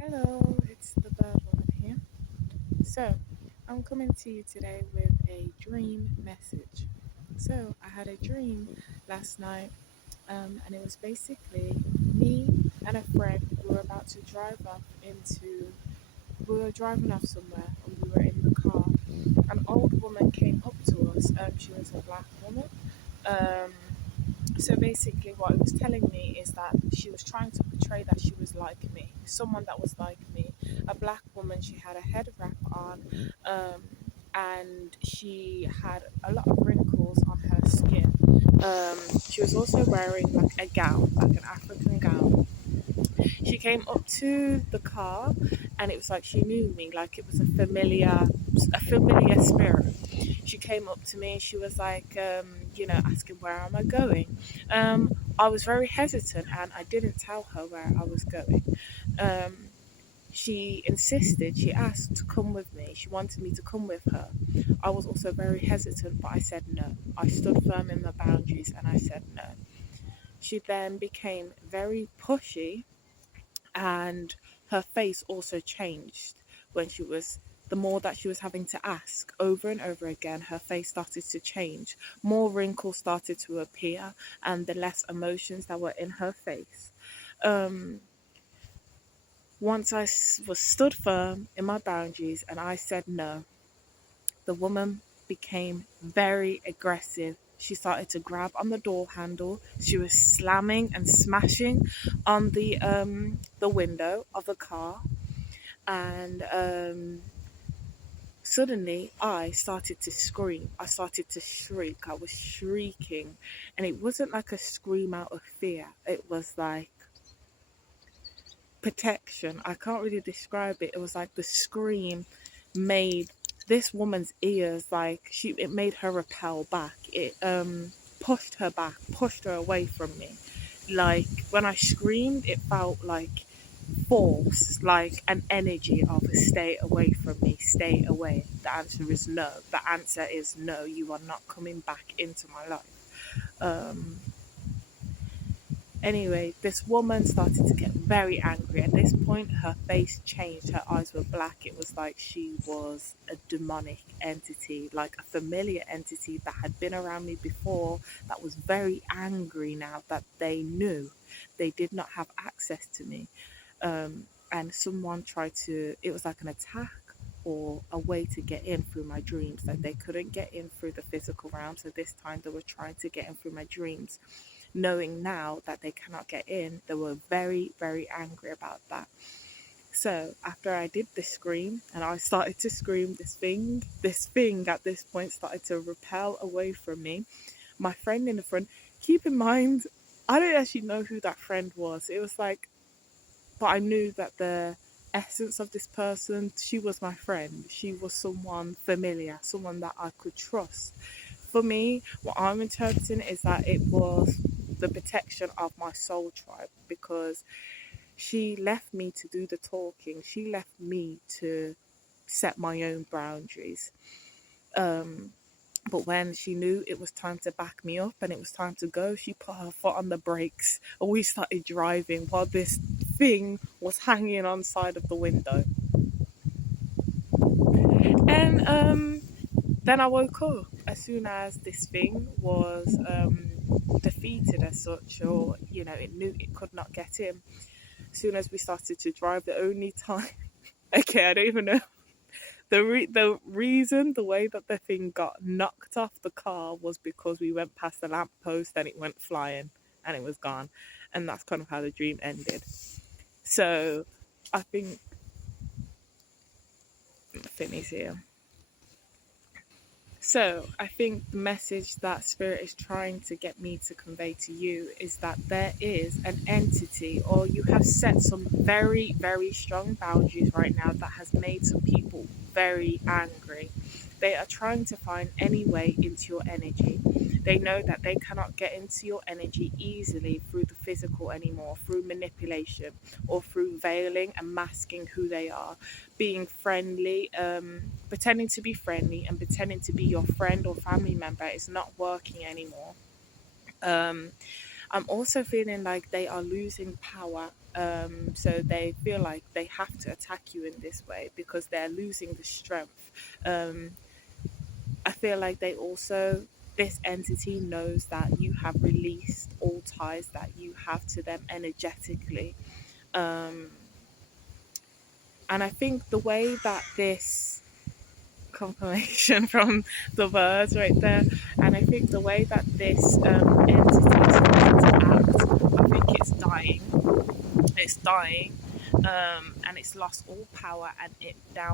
Hello, it's the Bird Woman here. So, I'm coming to you today with a dream message. So, I had a dream last night, and it was basically me and a friend. We were about to drive off into, we were driving off somewhere, and we were in the car. An old woman came up to us. She was a black woman. Um, so basically, what it was telling me is that she was trying to portray that she was like me, someone that was like me, a black woman. She had a head wrap on, and she had a lot of wrinkles on her skin. She was also wearing like a gown, like an African gown. She came up to the car, and it was like she knew me, like it was a familiar spirit. She came up to me. She was like, asking where am I going. I was very hesitant, and I didn't tell her where I was going. Um, she insisted. She asked to come with me. She wanted me to come with her. I was also very hesitant, but I said no. I stood firm in the boundaries, and I said no. She then became very pushy, and her face also changed when she was the more that she was having to ask over and over again. Her face started to change, more wrinkles started to appear, and the less emotions that were in her face. um Once was stood firm in my boundaries and I said no, the woman became very aggressive. She started to grab on the door handle. She was slamming and smashing on the window of the car, and suddenly I started to scream. I started to shriek. I was shrieking, and it wasn't like a scream out of fear. It was like protection. I can't really describe it. It was like the scream made this woman's ears, like she it made her repel back. It pushed her back, pushed her away from me. Like when I screamed, it felt like force, like an energy of stay away from me, stay away. The answer is no. The answer is no. You are not coming back into my life. Um, Anyway, this woman started to get very angry. At this point, her face changed. Her eyes were black. It was like she was a demonic entity, like a familiar entity that had been around me before, that was very angry now that they knew they did not have access to me. And someone tried to, it was like an attack or a way to get in through my dreams. Like they couldn't get in through the physical realm. So this time they were trying to get in through my dreams. Knowing now that they cannot get in, they were very, very angry about that. So after I did this scream and I started to scream, this thing at this point started to repel away from me. My friend in the front, keep in mind, I don't actually know who that friend was. It was like, but I knew that the essence of this person, she was my friend. She was someone familiar, someone that I could trust. For me, what I'm interpreting is that it was the protection of my soul tribe, because she left me to do the talking. She left me to set my own boundaries. Um, but when she knew it was time to back me up and it was time to go, she put her foot on the brakes and we started driving while this thing was hanging on the side of the window. And then I woke up as soon as this thing was defeated as such, or it knew it could not get in. As soon as we started to drive, the only time, okay, I don't even know the reason, the way that the thing got knocked off the car was because we went past the lamppost and it went flying and it was gone, and that's kind of how the dream ended. So I think Finney's here. So, I think the message that Spirit is trying to get me to convey to you is that there is an entity, or you have set some very, very strong boundaries right now that has made some people very angry. They are trying to find any way into your energy. They know that they cannot get into your energy easily through the physical anymore, through manipulation or through veiling and masking who they are, being friendly, pretending to be friendly and pretending to be your friend or family member is not working anymore. Um, I'm also feeling like they are losing power. So they feel like they have to attack you in this way because they're losing the strength. Um, I feel like they also, this entity knows that you have released all ties that you have to them energetically. Um, and I think the way that this confirmation from the birds right there, and I think the way that this entity is trying to act, I think it's dying. It's dying, and it's lost all power, and it now